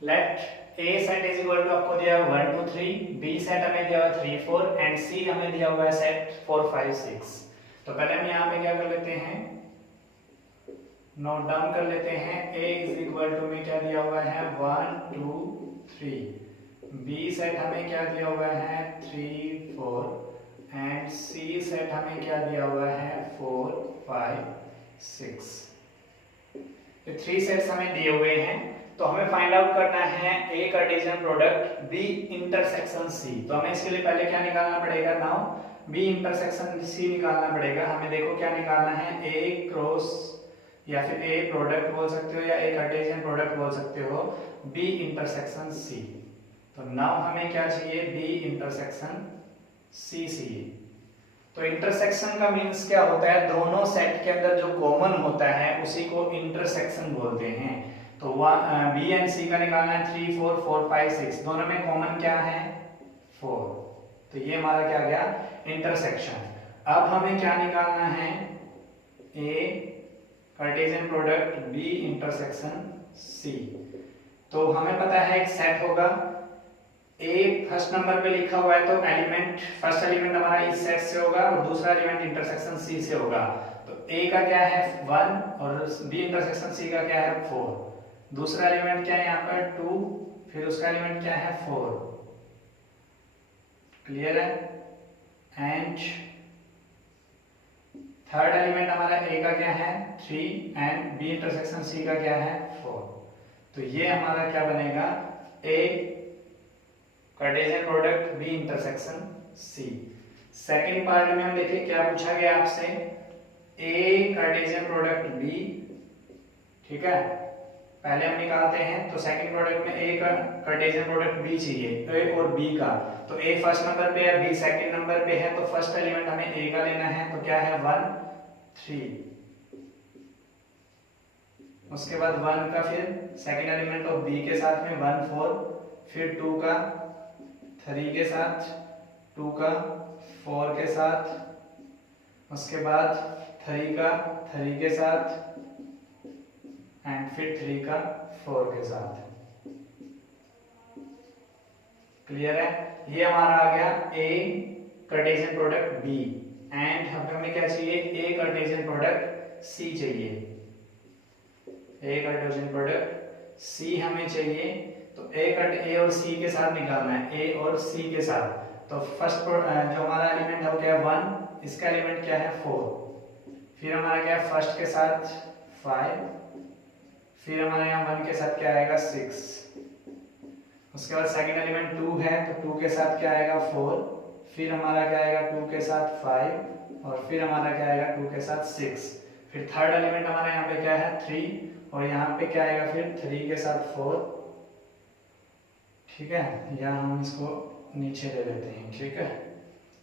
let A set is equal to, आपको दिया हुआ 1 2 3, B सेट हमें दिया हुआ 3 4 एंड C हमें दिया हुआ है सेट 4 5 6। तो पहले हम यहाँ पे क्या कर लेते हैं, नोट डाउन कर लेते हैं। A इज इक्वल टू में क्या दिया हुआ है 1 2 3, B सेट हमें क्या दिया हुआ है 3 4 एंड C सेट हमें क्या दिया हुआ है 4 5 6। ये 3 सेट्स हमें दिए हुए हैं, तो हमें फाइंड आउट करना है A Cartesian product B intersection C। तो हमें इसके लिए पहले क्या निकालना पड़ेगा, नाउ B इंटरसेक्शन C निकालना पड़ेगा। हमें देखो क्या निकालना है, A क्रॉस या फिर A प्रोडक्ट बोल सकते हो या A कार्टेशियन प्रोडक्ट बोल सकते हो, B इंटरसेक्शन C। तो नाउ हमें क्या चाहिए, B इंटरसेक्शन C चाहिए। तो इंटरसेक्शन का मींस क्या होता है, दोनों सेट के अंदर जो कॉमन होता है उसी को इंटरसेक्शन बोलते हैं। तो B एंड C का निकालना है 3 4 4 5 6, दोनों में कॉमन क्या है 4। तो ये हमारा क्या गया इंटरसेक्शन। अब हमें क्या निकालना है, A Cartesian product B intersection C। तो हमें पता है एक सेट होगा ए फर्स्ट नंबर पे लिखा हुआ है तो एलिमेंट फर्स्ट एलिमेंट हमारा इस सेट से होगा और दूसरा एलिमेंट इंटरसेक्शन सी से होगा। तो ए का क्या है 1 और बी इंटरसेक्शन सी का क्या है 4। दूसरा एलिमेंट क्या है यहाँ पर 2, फिर उसका एलिमेंट क्या है 4। क्लियर है। एंड थर्ड एलिमेंट हमारा ए का क्या है 3 एंड बी इंटरसेक्शन सी का क्या है 4। तो ये हमारा क्या बनेगा A Cartesian product B intersection C. Second part में हम देखिए क्या पूछा गया आपसे, ए कार्टेशियन प्रोडक्ट बी, ठीक है, पहले हम निकालते हैं। तो सेकंड प्रोडक्ट में ए का कार्टेशियन प्रोडक्ट बी चाहिए, ए और बी का। तो ए फर्स्ट नंबर पे है, बी सेकंड नंबर पे है, तो फर्स्ट एलिमेंट हमें ए का लेना है। तो क्या है 1 3, उसके बाद 1 का फिर सेकंड एलिमेंट ऑफ बी के साथ में 1 4, फिर 2 का 3 के साथ, 2 का 4 के साथ, उसके बाद 3 का 3 के साथ एंड फिर 3 का 4 के साथ। क्लियर है। ये हमारा आ गया ए कार्टेशियन प्रोडक्ट बी एंड हमें क्या चाहिए ए कार्टेशियन प्रोडक्ट सी चाहिए। ए कार्टेशियन प्रोडक्ट सी हमें चाहिए। तो ए और सी के साथ निकालना है, ए और सी के साथ। तो फर्स्ट जो हमारा एलिमेंट है वो क्या है 1, इसका एलिमेंट क्या है 4, फिर हमारा क्या है फर्स्ट के साथ 5, फिर हमारे यहाँ 1 के साथ क्या आएगा 6, उसके बाद सेकंड एलिमेंट 2 है तो 2 के साथ क्या आएगा 4, फिर हमारा क्या आएगा 2 के साथ 5 और फिर हमारा क्या आएगा 2 के साथ 6, फिर थर्ड एलिमेंट हमारा यहाँ पे क्या है 3 और यहाँ पे क्या आएगा फिर 3 के साथ 4, ठीक है, या हम इसको नीचे ले लेते हैं, ठीक है,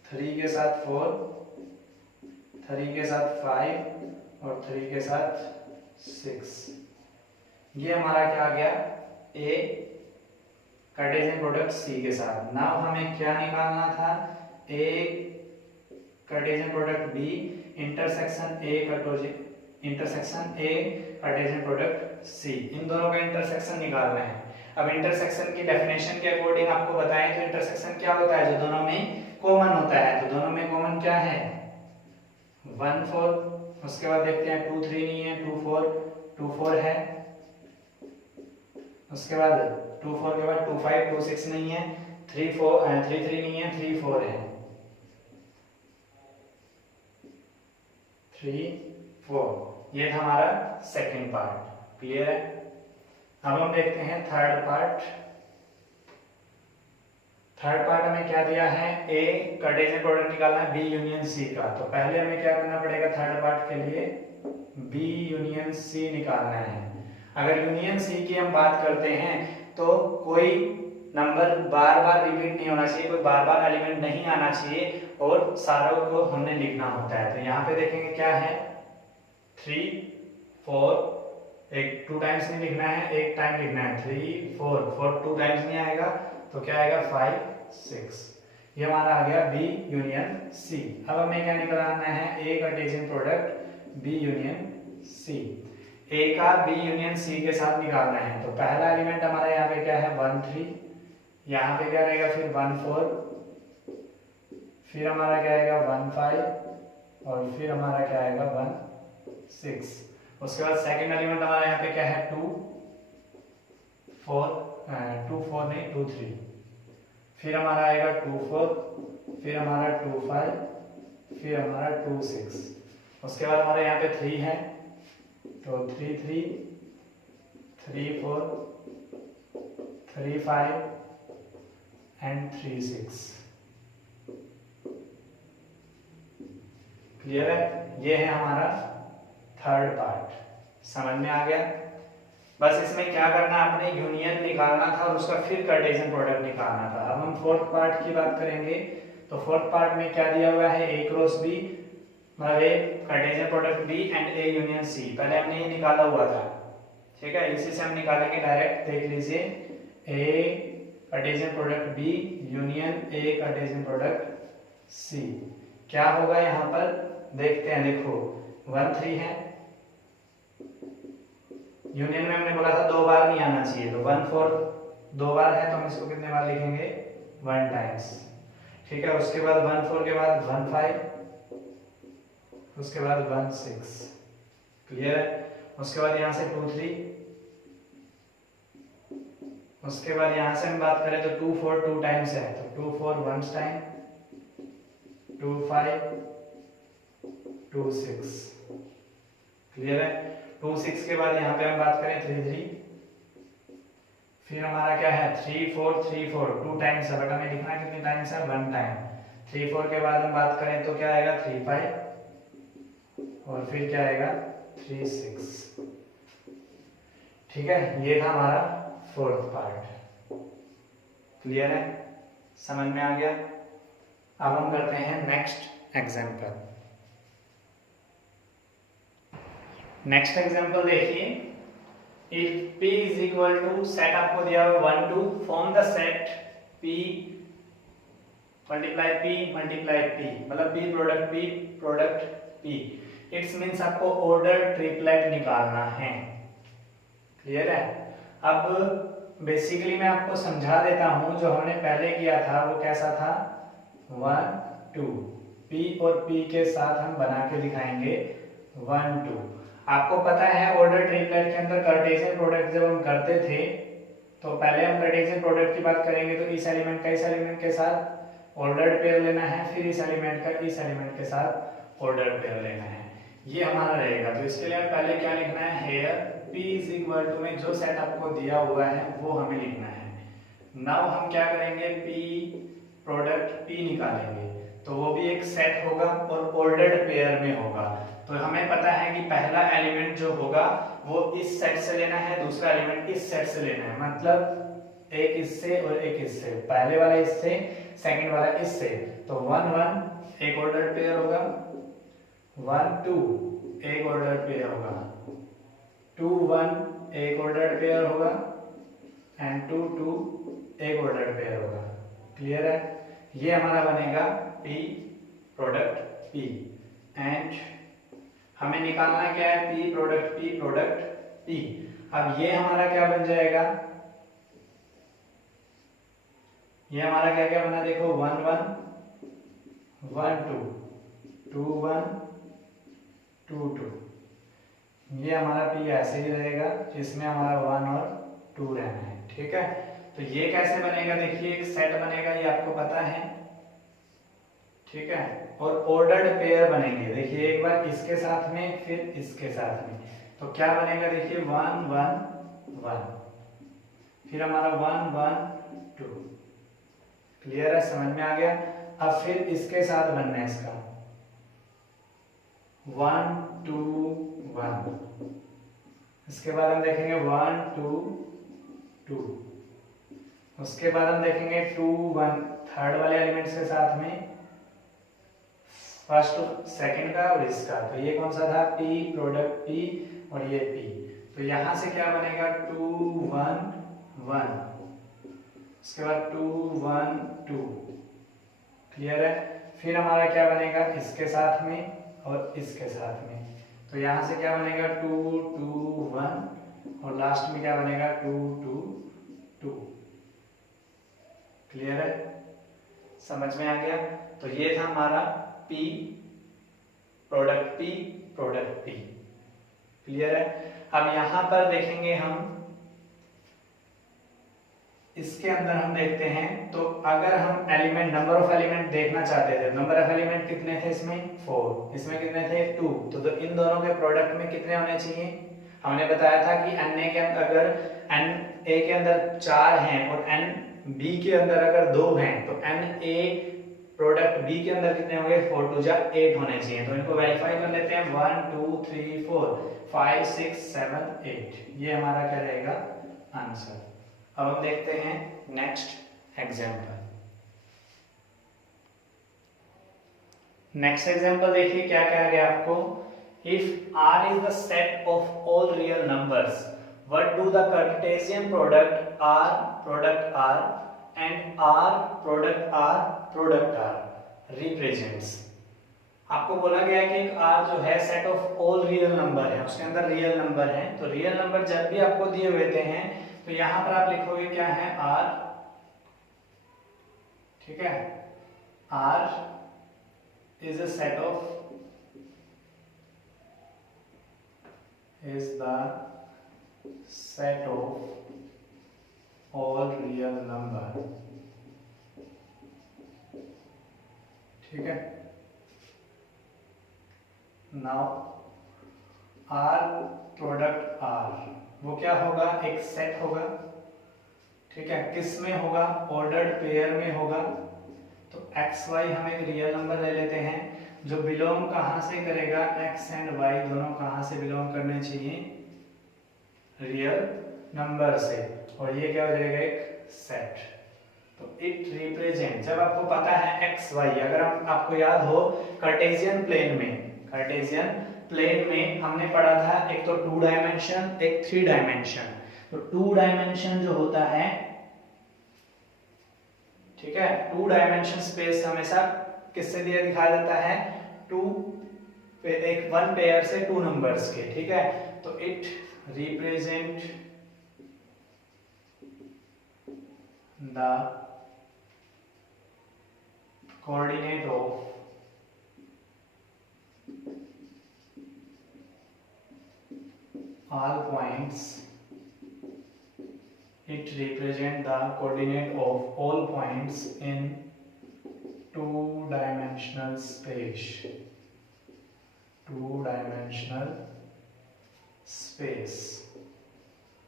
3 के साथ 4, 3 के साथ 5 और 3 के साथ 6। ये हमारा क्या आ गया ए कार्टेशियन प्रोडक्ट सी के साथ। नाउ हमें क्या निकालना था, A Cartesian product B intersection A Cartesian product C, इन दोनों का इंटरसेक्शन निकालना है। अब इंटरसेक्शन की डेफिनेशन के अकॉर्डिंग आपको बताएं तो इंटरसेक्शन क्या होता है, जो दोनों में कॉमन होता है। तो दोनों में कॉमन क्या है 1 4, उसके बाद देखते हैं 2 3 नहीं है, 2 4 है, उसके बाद 2 4 के बाद 2 5 2 6 नहीं है, 3 3 नहीं है, 3 4 है, 3 4। ये था हमारा सेकंड पार्ट। क्लियर है। अब हम देखते हैं थर्ड पार्ट। थर्ड पार्ट हमें क्या दिया है, ए कार्टेशियन प्रोडक्ट निकालना है बी यूनियन सी का। तो पहले हमें क्या करना पड़ेगा थर्ड पार्ट के लिए, बी यूनियन सी निकालना है। अगर यूनियन सी की हम बात करते हैं तो कोई नंबर बार बार रिपीट नहीं होना चाहिए, कोई बार बार एलिमेंट नहीं आना चाहिए और सारों को हमने लिखना होता है। तो यहाँ पे देखेंगे क्या है 3 4, एक 2 टाइम्स नहीं लिखना है, एक टाइम लिखना है, 3 4 4 2 टाइम्स नहीं आएगा तो क्या आएगा 5 6। ये हमारा आ गया बी यूनियन सी। अब हमें क्या निकालना है, A Cartesian product B union C. A का बी यूनियन सी के साथ निकालना है। तो पहला एलिमेंट हमारा यहाँ पे क्या है 1 3, यहाँ पे क्या रहेगा फिर 1 4, फिर हमारा क्या आएगा 1 5 और फिर हमारा क्या आएगा 1 6। उसके बाद सेकंड एलिमेंट हमारा यहाँ पे क्या है 2 4 नहीं 2 3, फिर हमारा आएगा 2 4, फिर हमारा 2 5, फिर हमारा 2 6। उसके बाद हमारे यहाँ पे 3 है तो 3 3 3 4 3 5 एंड 3 6। क्लियर है। ये है हमारा थर्ड पार्ट। समझ में आ गया। बस इसमें क्या करना, आपने यूनियन निकालना था और उसका फिर कार्टेशियन प्रोडक्ट निकालना था। अब हम फोर्थ पार्ट की बात करेंगे। तो फोर्थ पार्ट में क्या दिया हुआ है, ए क्रॉस बी, मतलब A Cartesian product B and A union C. पहले हमने ये निकाला हुआ था, ठीक है, इसी से हम निकालेंगे डायरेक्ट। देख लीजिए, A Cartesian product B union A Cartesian product C. क्या होगा यहाँ पर देखते हैं। देखो 1 3 है, यूनियन में हमने बोला था 2 बार नहीं आना चाहिए, तो 1 4 2 बार है तो हम इसको कितने बार लिखेंगे 1 टाइम्स, ठीक है। उसके बाद 1 4 के बाद 1 5, उसके बाद 1 6, क्लियर है। उसके बाद यहाँ से 2 3, उसके बाद यहाँ से हम बात करें तो 2 4 2 टाइम्स है, तो 2 4 1 टाइम, 2 5 2 6, क्लियर है। 2 6 के बाद यहाँ पे हम बात करें 3 3, फिर हमारा क्या है 3 4 3 4 2 टाइम्स है, बट हमें लिखना कितने टाइम्स है 1 टाइम। 3 4 के बाद हम बात करें तो क्या आएगा 3 5 और फिर क्या आएगा 3 6, ठीक है। ये था हमारा फोर्थ पार्ट, क्लियर है, समझ में आ गया। अब हम करते हैं नेक्स्ट एग्जांपल। नेक्स्ट एग्जांपल देखिए, if p is equal to, set आपको दिया हुआ 1 2, form the set p multiply p, मतलब p product p। It's means आपको ऑर्डर ट्रिपलेट निकालना है, क्लियर है। अब बेसिकली मैं आपको समझा देता हूं, जो हमने पहले किया था वो कैसा था 1 2, p और p के साथ हम बना के दिखाएंगे 1 2। आपको पता है ऑर्डर ट्रिपलेट के अंदर कार्टेशियन प्रोडक्ट जब हम करते थे तो पहले हम कार्टेशियन प्रोडक्ट की बात करेंगे तो इस एलिमेंट का इस एलिमेंट के साथ ऑर्डर्ड पेयर लेना है, फिर इस एलिमेंट का इस एलिमेंट के साथ ऑर्डर्ड पेयर लेना है, ये हमारा रहेगा। तो इसके लिए पहले क्या लिखना है, here p is equal to में जो सेट आपको दिया हुआ है वो हमें लिखना है। नाउ हम क्या करेंगे, p प्रोडक्ट p निकालेंगे, तो वो भी एक सेट होगा और ऑर्डर्ड पेयर में होगा। तो हमें पता है कि पहला एलिमेंट जो होगा वो इस सेट से लेना है, दूसरा एलिमेंट इस सेट से लेना है, मतलब एक इससे और एक इससे, पहले वाला इससे, सेकंड वाला इससे। तो 1 1 एक ऑर्डर्ड पेयर होगा, 1 2 एक ऑर्डर्ड पेयर होगा, 2 1 एक ऑर्डर्ड पेयर होगा एंड 2 2 एक ऑर्डर्ड पेयर होगा, क्लियर है। ये हमारा बनेगा p प्रोडक्ट p एंड हमें निकालना क्या है p प्रोडक्ट p। अब ये हमारा क्या बन जाएगा, ये हमारा क्या क्या बना देखो 1 1 1 2 2 1 2 2, ये हमारा p ऐसे ही रहेगा, इसमें हमारा 1 और 2 रहना है, ठीक है। तो ये कैसे बनेगा, देखिए एक सेट बनेगा, ये आपको पता है, ठीक है। और ऑर्डर्ड पेयर बनेंगे, देखिए एक बार इसके साथ में फिर इसके साथ में, तो क्या बनेगा देखिए 1 1 1, फिर हमारा 1 1 2, क्लियर है, समझ में आ गया। अब फिर इसके साथ बनना है इसका 1 2 1, इसके बाद हम देखेंगे 1 2 2, उसके बाद हम देखेंगे 2 1, थर्ड वाले एलिमेंट्स के साथ में फर्स्ट सेकंड का और इसका, तो ये कौन सा था p प्रोडक्ट p और ये p। तो यहां से क्या बनेगा 2 1 1, उसके बाद 2 1 2, क्लियर है। फिर हमारा क्या बनेगा इसके साथ में और इसके साथ में, तो यहां से क्या बनेगा 2 2 1 और लास्ट में क्या बनेगा 2 2 2, क्लियर है, समझ में आ गया। तो ये था हमारा p प्रोडक्ट p, क्लियर है। अब यहां पर देखेंगे हम, इसके अंदर हम देखते हैं, तो अगर हम एलिमेंट नंबर ऑफ एलिमेंट देखना चाहते थे, नंबर ऑफ एलिमेंट कितने थे इसमें 4, इसमें कितने थे 2, तो इन दोनों के प्रोडक्ट में कितने होने चाहिए, हमने बताया था कि na के अंदर अगर na के अंदर 4 हैं और nb के अंदर अगर 2 हैं तो na प्रोडक्ट b के अंदर कितने होंगे 4 2 जा 8 होने चाहिए। तो इनको वेरीफाई कर लेते हैं 1 2 3 4 5 6 7 8, ये हमारा क्या रहेगा आंसर। अब हम देखते हैं नेक्स्ट एग्जांपल। नेक्स्ट एग्जांपल देखिए क्या कहा गया आपको, if r is the set of all real numbers, what do the Cartesian product r and r product r represents। आपको बोला गया है कि एक r जो है set of all real number है, उसके अंदर रियल नंबर है, तो रियल नंबर जब भी आपको दिए हुए हैं तो यहां पर आप लिखोगे क्या है r ठीक है, R is a set of is the set of all real number, ठीक है। नाउ R प्रोडक्ट R वो क्या होगा, एक सेट होगा, ठीक है। किस में होगा, ऑर्डर्ड पेयर में होगा। तो x y हम एक रियल नंबर ले लेते हैं जो बिलोंग कहां से करेगा, x एंड y दोनों कहां से बिलोंग करने चाहिए, रियल नंबर से, और ये क्या हो जाएगा, एक सेट। तो इट रिप्रेजेंट, जब आपको पता है x y, अगर आपको याद हो कार्टेशियन प्लेन में हमने पढ़ा था एक तो 2 डायमेंशन एक 3 डायमेंशन। तो 2 डायमेंशन जो होता है, ठीक है, 2 डायमेंशन स्पेस हमेशा किससे दिखाया जाता है, 1 पेयर से 2 नंबर्स के, ठीक है। तो it represent the coordinate of all points, it represent the coordinate of all points in 2-dimensional space, 2-dimensional space।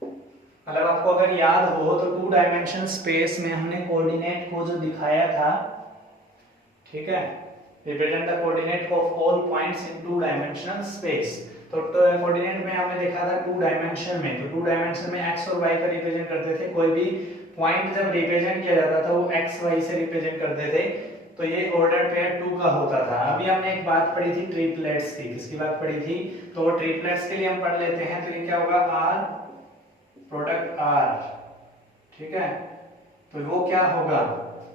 मतलब आपको अगर याद हो तो 2 डायमेंशन स्पेस में हमने कोऑर्डिनेट को जो दिखाया था, ठीक है, represent the coordinate of all points in 2 dimensional space. तो कोऑर्डिनेट में हमने देखा था 2 डायमेंशन में, तो 2 डायमेंशन में x और y का रिप्रेजेंट करते थे, कोई भी पॉइंट जब रिप्रेजेंट किया जाता था वो x y से रिप्रेजेंट करते थे। तो ये ऑर्डर पेयर 2 का होता था। अभी हमने एक बात पढ़ी थी ट्रिपलेट्स की, किसकी बात पढ़ी थी, तो वो ट्रिपलेट्स के लिए हम पढ़ लेते हैं। तो ये क्या होगा, r प्रोडक्ट r, ठीक है। तो वो क्या होगा,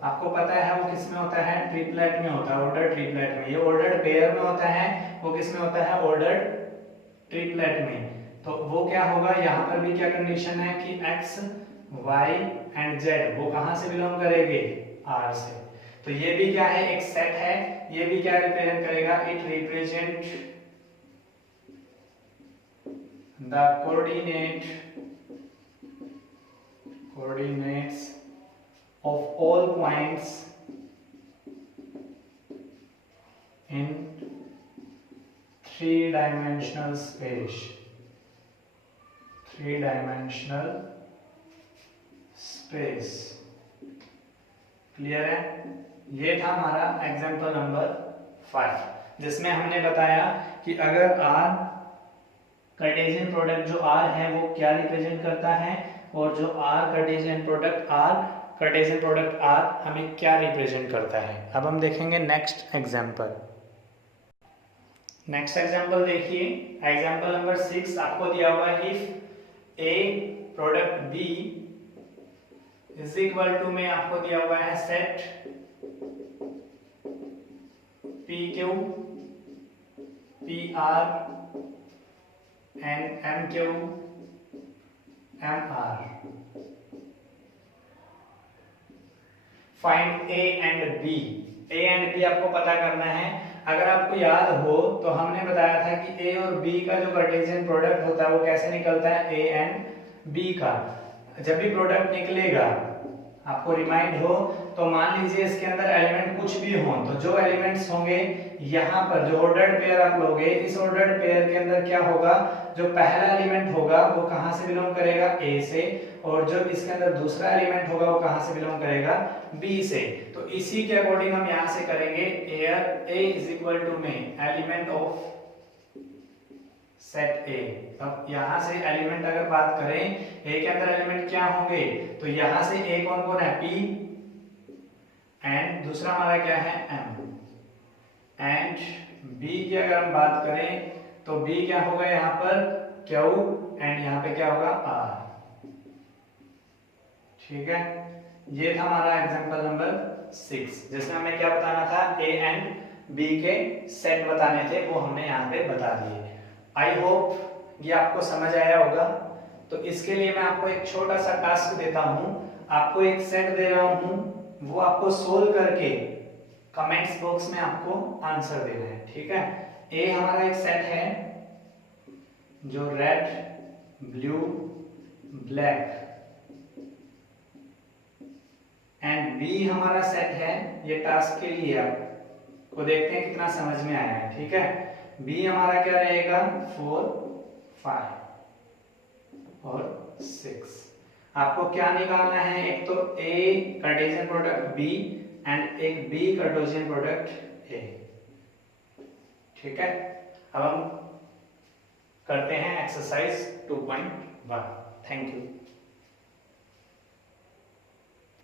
आपको पता है वो किस में होता है, ट्रिपलेट में होता है, ऑर्डर ट्रिपलेट में। ये ऑर्डर पेयर में होता है, वो किस में होता है, ऑर्डर ट्रिपलेट में। तो वो क्या होगा, यहाँ पर भी क्या कंडीशन है कि x y एंड z वो कहां से बिलोंग करेंगे, R से। तो ये भी क्या है, एक सेट है, ये भी क्या रिप्रेजेंट करेगा, it represent the coordinates of all points in 3-dimensional space, 3-dimensional space। Clear है। ये था हमारा एग्जांपल नंबर 5, जिसमें हमने बताया कि अगर R कार्टेशियन प्रोडक्ट जो R है वो क्या रिप्रेजेंट करता है, और जो R कार्टेशियन प्रोडक्ट R हमें क्या रिप्रेजेंट करता है। अब हम देखेंगे नेक्स्ट एग्जांपल। नेक्स्ट एग्जांपल देखिए, एग्जांपल नंबर 6 आपको दिया हुआ है, if A product B is equal to में आपको दिया हुआ है set PQ PR and MQ MR। Find A and B। A and B आपको पता करना है। अगर आपको याद हो तो हमने बताया था कि A और B का जो कार्टेशियन प्रोडक्ट होता है वो कैसे निकलता है, A एंड B का। जब भी प्रोडक्ट निकलेगा, आपको रिमाइंड हो तो मान लीजिए इसके अंदर एलिमेंट कुछ भी हो, तो जो एलिमेंट्स होंगे यहाँ पर जो ऑर्डर्ड पेयर आप लोगे, इस ऑर्डर्ड पेयर के अंदर क्या होगा, जो पहला एलिमेंट होगा वो कहां से बिलोंग करेगा, A से, और जो इसके अंदर दूसरा एलिमेंट होगा वो कहां से बिलोंग करेगा, B से। तो इसी के अकॉर्डिंग हम यहां से करेंगे, A इज इक्वल टू में एलिमेंट ऑफ सेट A। अब यहां से एलिमेंट अगर बात करें, A के अंदर एलिमेंट क्या होंगे, तो यहां से A कौन कौन है, P, एंड दूसरा हमारा क्या है, M, एंड B की अगर हम बात करें तो B क्या होगा यहाँ पर, Q, एंड यहाँ पे क्या होगा, R। ठीक है, ये था हमारा एग्जांपल नंबर 6, जिसमें हमें क्या बताना था, A एंड B के सेट बताने थे, वो हमने यहाँ पे बता दिए। आई होप ये आपको समझ आया होगा। तो इसके लिए मैं आपको एक छोटा सा टास्क देता हूं, आपको एक सेट दे रहा हूं वो आपको सोल्व करके कमेंट्स बॉक्स में आपको आंसर देना है, ठीक है। ए हमारा एक सेट है जो red, blue, black, and B हमारा सेट है, ये टास्क के लिए आपको देखते हैं कितना समझ में आया है, ठीक है। बी हमारा क्या रहेगा 4, 5 और 6। आपको क्या निकालना है, एक तो ए कार्टेशियन प्रोडक्ट बी एंड एक बी कार्टेशियन प्रोडक्ट ए, ठीक है। अब हम करते हैं एक्सरसाइज 2.1। Thank you.